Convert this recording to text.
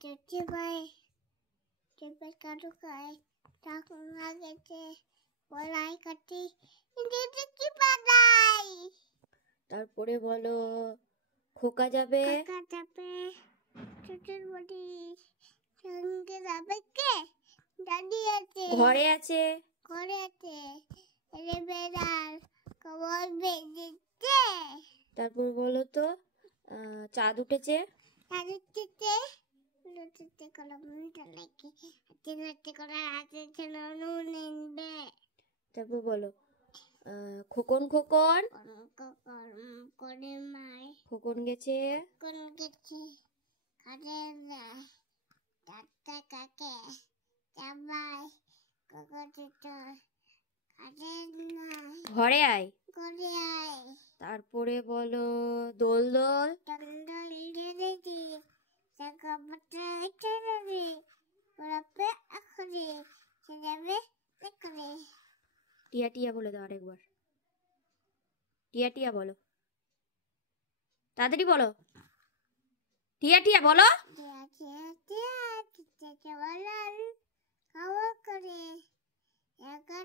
Cepai, cepai kado kai, takut lagi বলাই কাটি এটা কি বানাই তারপরে বলো খোকা যাবে ছোটর বডি সঙ্গে যাবে কে দাদি আছে ঘরে আছে রে বেড়াল কবর বেঁধেছে তারপর বলো তো চাঁদ উঠেছে লুটিতে কলমটা লাগে হাতে করা হাতে ছিল নুন নিবে তারপর বলো খোকন খোকন করে মাই খোকন গেছে কাজে যায় টাটা কাকে চাবাই কাকাতে কাজে নাই ঘরে আয় আয় তারপরে বলো দোল দোল টন্ডল দিদি টাকা পত্র ইত্যাদি ওরাপে আখরে সে যাবে দেখরে টিয়া টিয়া বলে দাও আরেকবার টিয়া টিয়া বলো তাড়াতাড়ি বলো টিয়া টিয়া বলো খাওয়া করে একা